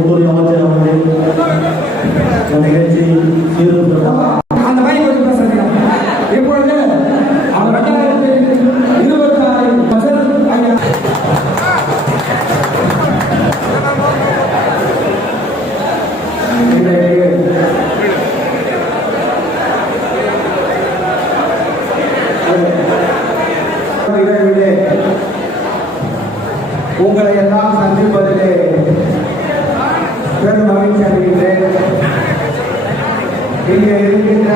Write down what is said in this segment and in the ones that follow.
உள்துறை அமைச்சர் அவர்கள் இந்த நிகழ்ச்சி சீர்திருத்தம் அந்த மாதிரி கொஞ்சம் பேசுறீங்க. இப்பொழுது அவர் 2026 உங்களை எல்லாம் சந்திப்பதிலே பெரும் மகிழ்ச்சி அடைகின்றேன். இங்கே இருக்கின்ற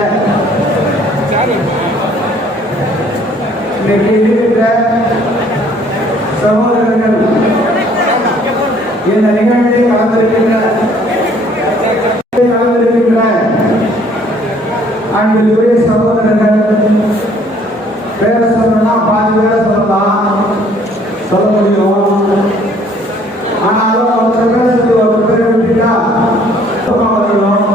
சகோதரர்கள் இந்த நிகழ்ச்சியை கலந்திருக்கின்ற அன்புக்குரிய சகோதரர்கள் பேர சொல்லலாம், பாதி பேர சொல்லலாம், சொல்ல முடியும். ஆனாலும் ஒருத்தர் பேசுறது ஒரு பேரை விட்டுட்டா வரணும்.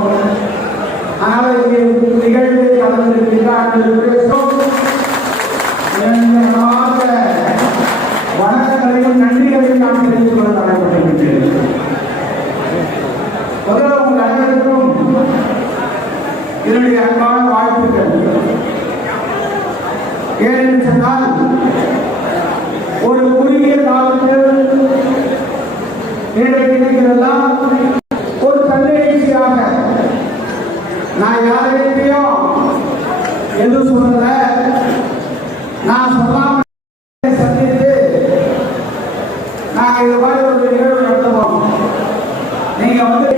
ஆனால் இங்கே நிகழ்ச்சியை கலந்திருக்கின்ற அன்புக்குரிய வணக்கங்களையும் நன்றிகளையும் நான் தெரிவித்துக் கொள்ள கடமைப்பட்டிருக்கிறேன். முதல்ல உங்கள் அனைவருக்கும் என்னுடைய அன்பான வாழ்த்துக்கள். ஏனென்று சொன்னால் ஒரு குறுகிய காலத்தில் நிகழ்ச்சிகளெல்லாம் ஒரு தன்னெழுச்சியாக நான் யாரையும் எதுவும் சொல்லல, நான் சொல்லாம சந்தித்து நாங்கள் இது மாதிரி ஒரு நிகழ்வு நடத்துவோம். நீங்க வந்து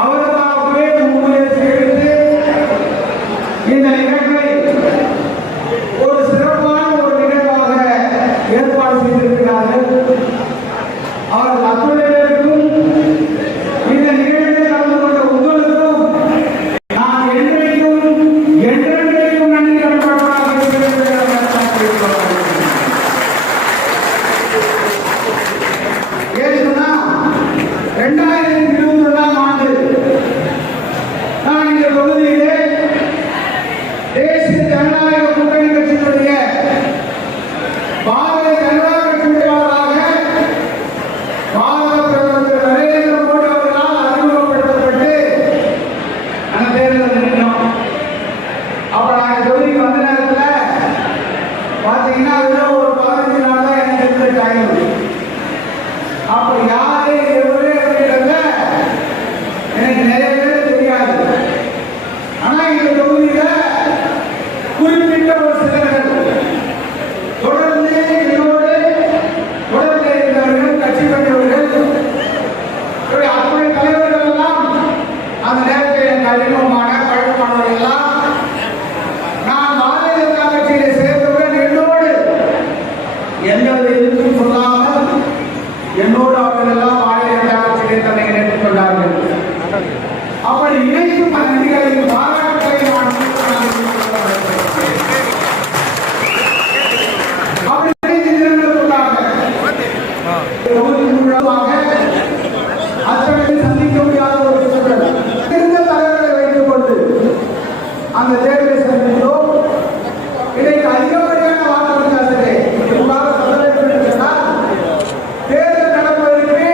அவர்களுக்காகவே முன்முயற்சி எடுத்து இந்த நிகழ்வை ஒரு சிறப்பான ஒரு நிகழ்வாக ஏற்பாடு செய்திருக்கிறார்கள். அவர்கள் அத்துணை பேருக்கும் இந்த நிகழ்வில் கலந்து கொண்ட உங்களுக்கும் நான் என்றைக்கும் நன்றி கடன்பட்டவனாக இருக்கிறேன். ஏன்னா 2021ஆம் ஆண்டு நான் இந்த தொகுதியிலே தேசிய ஜனநாயக கூட்டணி கட்சியினுடைய பாரதிய ஜனதா கட்சி வேட்பாளராக பாரத பிரதமர் திரு நரேந்திர மோடி அவர்களால் அறிமுகப்படுத்தப்பட்டு அந்த தேர்தல் நின்றோம். அப்ப நாங்கள் தொகுதிக்கு வந்த நேரத்தில் பார்த்தீங்கன்னா வெறும் ஒரு 15 நாள் தான் எனக்கு இருந்த டைம். அப்ப யாரு எவரு அப்படின்றத எனக்கு நிறைய பேர் தெரியாது. ஆனா இந்த தொகுதியில குறிப்பிட்ட ஒரு சிலர்கள் தொடர்ந்து என்னோடு தொடர்ந்து இருந்தவர்கள், கட்சி பெற்றவர்கள், அத்துணை தலைவர்கள் எல்லாம் அந்த நேரத்தில் எனக்கு அறிமுகமான பழக்கமானவர்கள் எல்லாம் நான் பாரதிய ஜனதா கட்சியிலே சேர்ந்தவுடன் என்னோடு எந்த எதிர்ப்பும் சொல்லாமல் என்னோடு அவர்கள் எல்லாம் பாரதிய ஜனதா கட்சியிலே தன்னை இணைத்துக் கொண்டார்கள். அப்படி இணைக்கும் நன்றிகளையும் பாராட்டுகளையும் நான் அப்படி இணைந்து நிறுவனத்துக்காக அத்தனை சந்திக்க முடியாத ஒரு சூழல் இருந்த தலைவர்களை வைத்துக் கொண்டு அந்த தேர்தலை சந்தித்தோம். இன்றைக்கு அதிகப்படியான வாக்கு வித்தியாசத்தை சொன்னால் தேர்தல் நடப்பதற்கு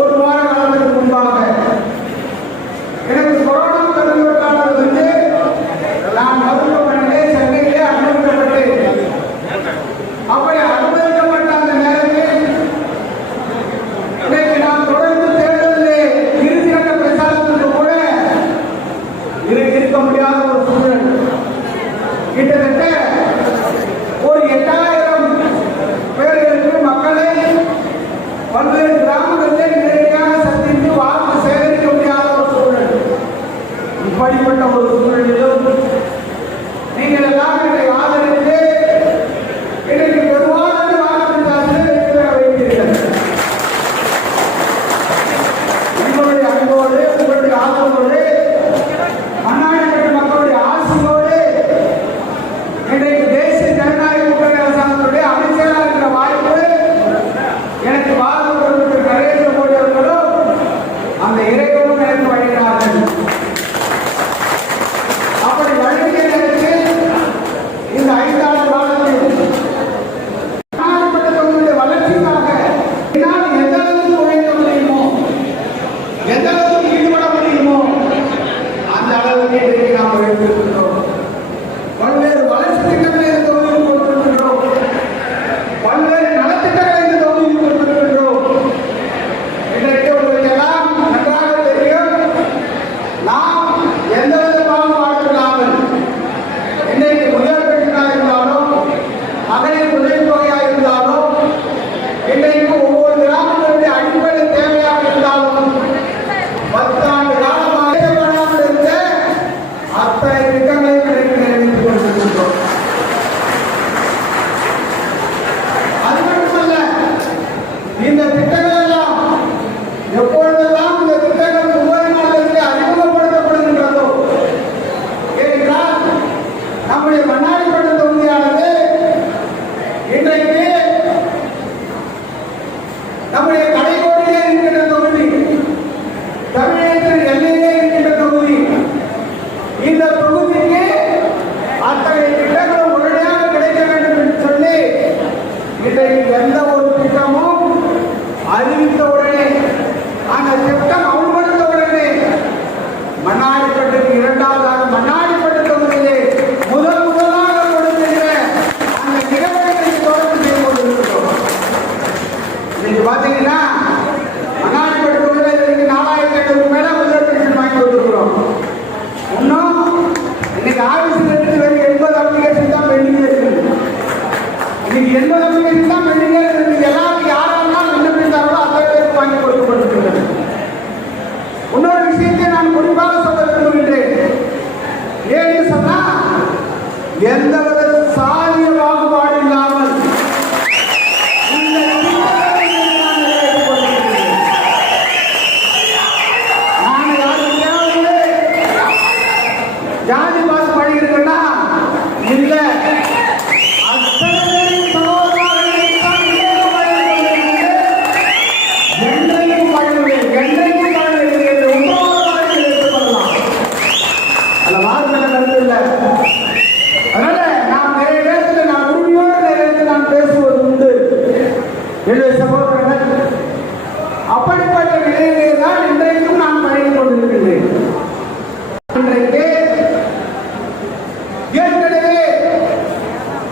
ஒரு வார காலத்துக்கு முன்பாக எனக்கு கொரோனா பெருந்தொற்றானது வந்து நான் மருத்துவமனையிலே சென்னையிலே அனுமதிக்கப்பட்டேன். அப்படி அனுமதிக்கப்பட்ட அந்த நேரத்தில் இன்றைக்கு நாம் தொடர்ந்து தேர்தலிலே இறுதிக்கட்ட பிரச்சாரத்திற்கு கூட இருக்க முடியாத ஒரு சூழல். கிட்டத்தட்ட ஒரு 8000 பேர்களுக்கு மக்களை பல்வேறு கிராமங்களில் நேரடியாக சந்தித்து வாக்கு சேகரிக்க முடியாத ஒரு சூழல். இப்படிப்பட்ட ஒரு சூழலிலும் நீங்கள் எல்லாம் என்னை ஆதரித்து எனக்கு பெருவான வாக்கு வித்தியாசத்தில் வைத்தீர்கள். உங்களுடைய அன்போடு, உங்களுடைய ஆதரவோடு, மன்னாடிப்பட்ட மக்களுடைய ஆசையோடு இன்றைக்கு தேசிய ஜனநாயக கூட்டணி அரசாங்கத்துடைய அமைச்சராக இருக்கிற வாய்ப்பு எனக்கு பாரத பிரதமர் நரேந்திர மோடி அவர்களும் அந்த இறைவனும் எனக்கு வழங்கினார்கள்.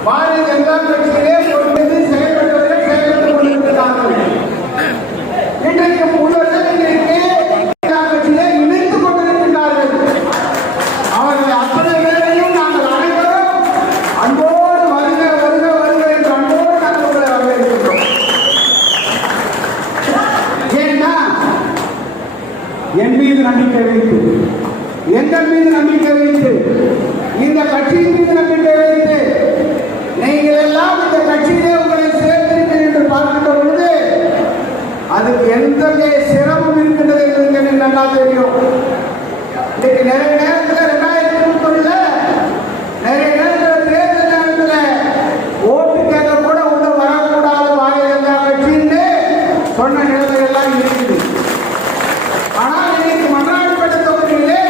பாரதிய ஜனதா கட்சியிலே பொறுப்பேற்று செயல்பட்டவர்கள் செயல்பட்டுக் கொண்டிருக்கிறார்கள். இன்றைக்கு புதியவர்கள் இன்றைக்கு கட்சியிலே இணைத்துக் கொண்டிருக்கிறார்கள். அவர்கள் அத்தனை பேரையும் நாங்கள் அனைவரும் அன்போடு வருக வருக வருக என்று அன்போடு நாங்கள் உங்களை வரவேற்கின்றோம். ஏன்னா என் மீது நம்பிக்கை வைத்து, எங்கள் மீது நம்பிக்கை வைத்து, இந்த கட்சியின் மீது நம்பிக்கை வைத்து நீங்கள் எல்லாம் இந்த கட்சியிலே உங்களை சேர்த்திருக்கிறீர்கள் என்று பார்க்கின்ற பொழுது அதுக்கு எந்த சிரமம் இருக்கின்றது என்று எனக்கு நல்லா தெரியும். இன்னைக்கு நிறைய நேரத்தில் 2021 நிறைய நேரத்தில் தேர்தல் நேரத்தில் ஓட்டு கேட்க கூட உள்ள வரக்கூடாத பாரதிய ஜனதா கட்சின்னு சொன்ன நிலைமையெல்லாம் இருக்குது. ஆனால் இன்னைக்கு மன்னார்பேட்டை தொகுதியிலே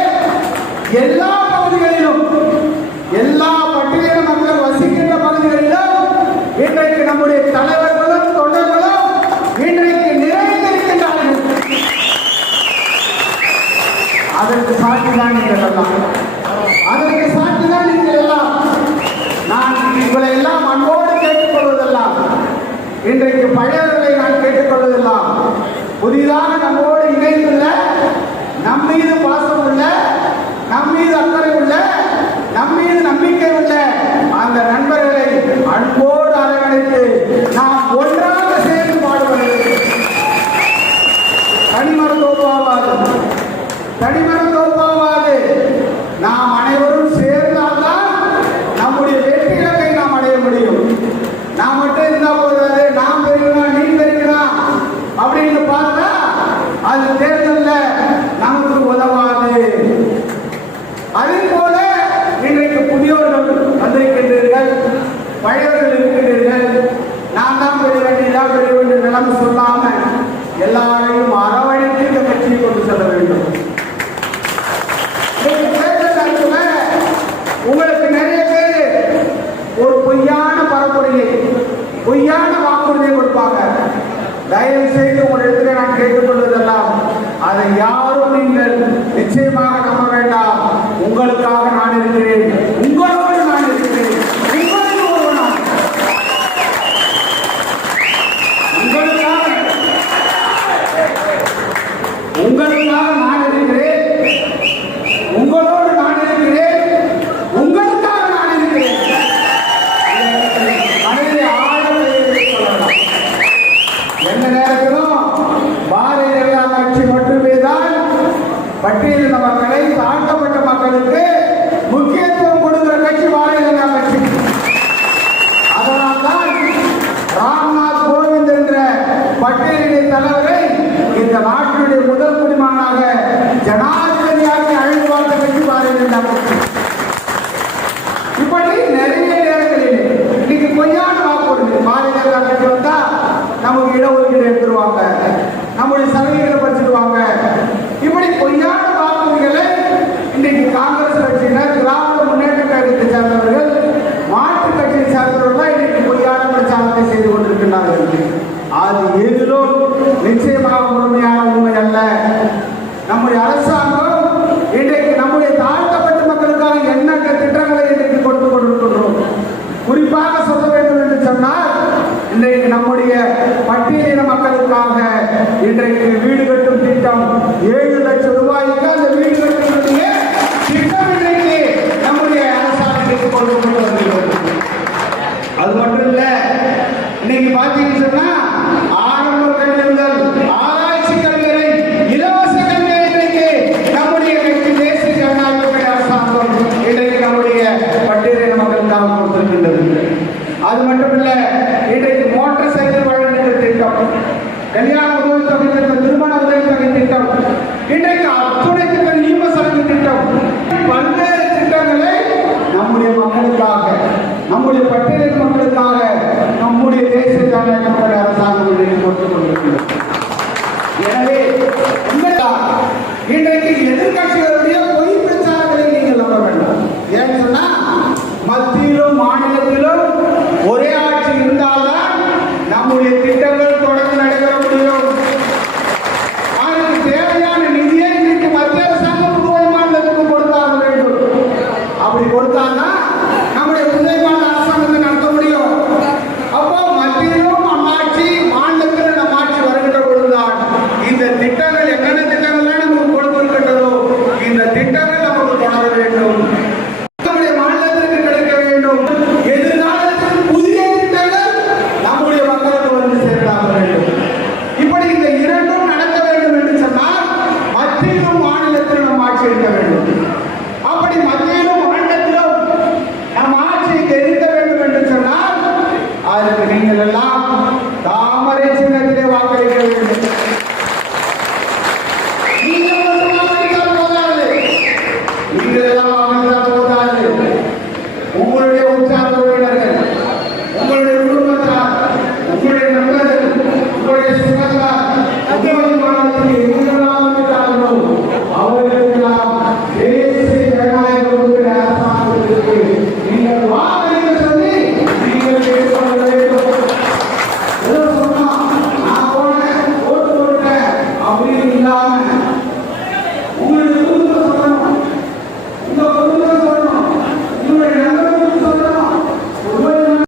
எல்லா பகுதிகளிலும், எல்லா பட்டியலின மக்கள் வசிக்கின்ற பகுதிகளிலும் இன்றைக்கு நம்முடைய தலைவர்களும் தொண்டர்களும் இன்றைக்கு நிறைந்திருக்கின்றார்கள். அதற்கு சாட்சிதான் நீங்கள் எல்லாம், அதற்கு சாட்சிதான் நீங்கள் எல்லாம். நான் உங்களை எல்லாம் அன்போடு கேட்டுக்கொள்வதெல்லாம், இன்றைக்கு பழையவர்களை நான் கேட்டுக்கொள்வதெல்லாம், புதிதாக நம்மோடு இணைந்துள்ள, நம் மீது பாசம் உள்ள, நம் மீது அக்கறை உள்ள, நம் மீது நம்பிக்கை உள்ள அந்த நண்பர்களை அன்போடு அரவணைத்து நாம் ஒன்றாக சேர்ந்து பாடுவது. தனிமரம் தோப்பாவாது, தனிமரம் தோப்பாவாது. நாம் அனைவரும் சேர்ந்தால்தான் நம்முடைய வெற்றி இலக்கை நாம் அடைய முடியும். நாம் மட்டும் இருந்தா போதாது, நாம் பெருகணும் நீ பெருகணும் அப்படின்னு பார்த்தா அது தேர்தலில் நமக்கு உதவாது. அதே போல இன்றைக்கு புதியவர்கள் வந்திருக்கின்றீர்கள், பழையவர்கள் இருக்கின்றீர்கள். நான் தான் பெரிய வேண்டியதான் பெரிய வேண்டிய நிலைமை சொல்லாம எல்லாரையும் அரவணைத்து இந்த கட்சியை கொண்டு செல்ல வேண்டும். தேர்தல் நேரத்தில் உங்களுக்கு நிறைய பேர் ஒரு பொய்யான பரப்புரையை, பொய்யான வாக்குறுதியை கொடுப்பாங்க. தயவு செய்து உங்களிடத்தில் நான் கேட்டுக்கொள்வதெல்லாம் அதை யாரும் நீங்கள் நிச்சயமாக நம்ப வேண்டாம். உங்களுக்காக நான் இருக்கிறேன், உங்களோடு நான் இருக்கிறேன், உங்களுக்கு ஒருவனாக, உங்களுக்காக நான் இருக்கிறேன், உங்களோடு நான் இருக்கிறேன், உங்களுக்காக நான் இருக்கிறேன். மனதிலே ஆழத்தை சொல்லலாம். எந்த நேரத்திலும் பாரதிய ஜனதா கட்சி மட்டுமே தான் பட்டியலின மக்களை, தாழ்த்தப்பட்ட மக்களுக்கு முக்கியத்துவம் கொடுக்கிற கட்சி பாரதிய ஜனதா கட்சி. அதனால்தான் ராம்நாத் கோவிந்த் என்ற பட்டியலின தலைவரை இந்த நாட்டினுடைய முதல் குடிமகனாக ஜனாதிபதியாக அழைத்து பார்த்த கட்சி பாரதிய ஜனதா கட்சி. இப்படி நிறைய நேரங்களில் இன்னைக்கு பொய்யான வாக்குறுதி பாரதிய ஜனதா கட்சி வந்தா நமக்கு இடஒதுக்கீடு எடுத்துருவாங்க, நம்முடைய சலுகைகளை படிச்சிடுவாங்க. இப்படி பொய்யான வாக்குறுதிகளை இன்றைக்கு காங்கிரஸ் கட்சியினர், திராவிட முன்னேற்ற கழகத்தை சேர்ந்தவர்கள், மாற்றுக் கட்சியை சேர்ந்தவர்கள் இன்றைக்கு பொய்யான பிரச்சாரத்தை செய்து கொண்டிருக்கிறார்கள். அது எதிலும் நிச்சயமாக முழுமையான உண்மை அல்ல. நம்முடைய அரசாங்கம் இன்றைக்கு நம்முடைய தாழ்த்தப்பட்ட மக்களுக்காக எண்ணற்ற திட்டங்களை இன்றைக்கு கொடுத்து கொண்டிருக்கின்றோம். குறிப்பாக சொல்ல வேண்டும் என்று சொன்னால் இன்றைக்கு நம்முடைய பட்டியலின மக்களுக்காக இன்றைக்கு வீடு கட்டும் திட்டம் 7 லட்சம் ரூபாய்க்கு அந்த வீடு கட்டுவதற்கு திட்டம் இன்றைக்கு நம்முடைய அரசாங்கத்திற்கு கொண்டு வருகிறது. அது மட்டும் இல்ல, இன்னைக்கு பார்த்தீங்கன்னு சொன்னா ஆரம்ப கல்வி முதல் ஆராய்ச்சி கல்வி வரை இலவச கல்வி இன்றைக்கு நம்முடைய கட்சி தேசிய ஜனநாயக அரசாங்கம் இன்றைக்கு நம்முடைய பட்டியலின மக்களுக்காக கொடுத்திருக்கின்றது. அது மட்டும் இல்ல, இன்றைக்கு மோட்டார் சைக்கிள் வழங்குகின்ற திட்டம், கல்யாண உதவி தொகை திட்டம், திருமண உதவி தொகை திட்டம், இன்றைக்கு அத்துணை திட்டம், ஈம சலுகை திட்டம், பல்வேறு திட்டங்களை நம்முடைய மக்களுக்காக, நம்முடைய பட்டியலின மக்களுக்காக நம்முடைய தேசிய ஜனநாயக அரசாங்கம் இன்றைக்கு கொடுத்துக் கொண்டிருக்கிறது. எனவே இன்றைக்கு எதிர்கட்சிகளுடைய பொய் பிரச்சாரங்களை நீங்கள் நம்ப வேண்டாம். ஏன்னு சொன்னா மத்தியிலும் மாநிலத்திலும் ஒரே ஆட்சி இருந்தால்தான் நம்முடைய திட்டங்கள் தொடர்ந்து நடைபெற முடியும். அதற்கு தேவையான நிதியை இன்றைக்கு மத்திய அரசாங்கம் புதுவை மாநிலத்துக்கு கொடுத்தாக வேண்டும். அப்படி கொடுத்தால்தான் நம்முடைய புதுவை மாநில அரசாங்கத்தை அதற்கு நீங்கள் எல்லாம்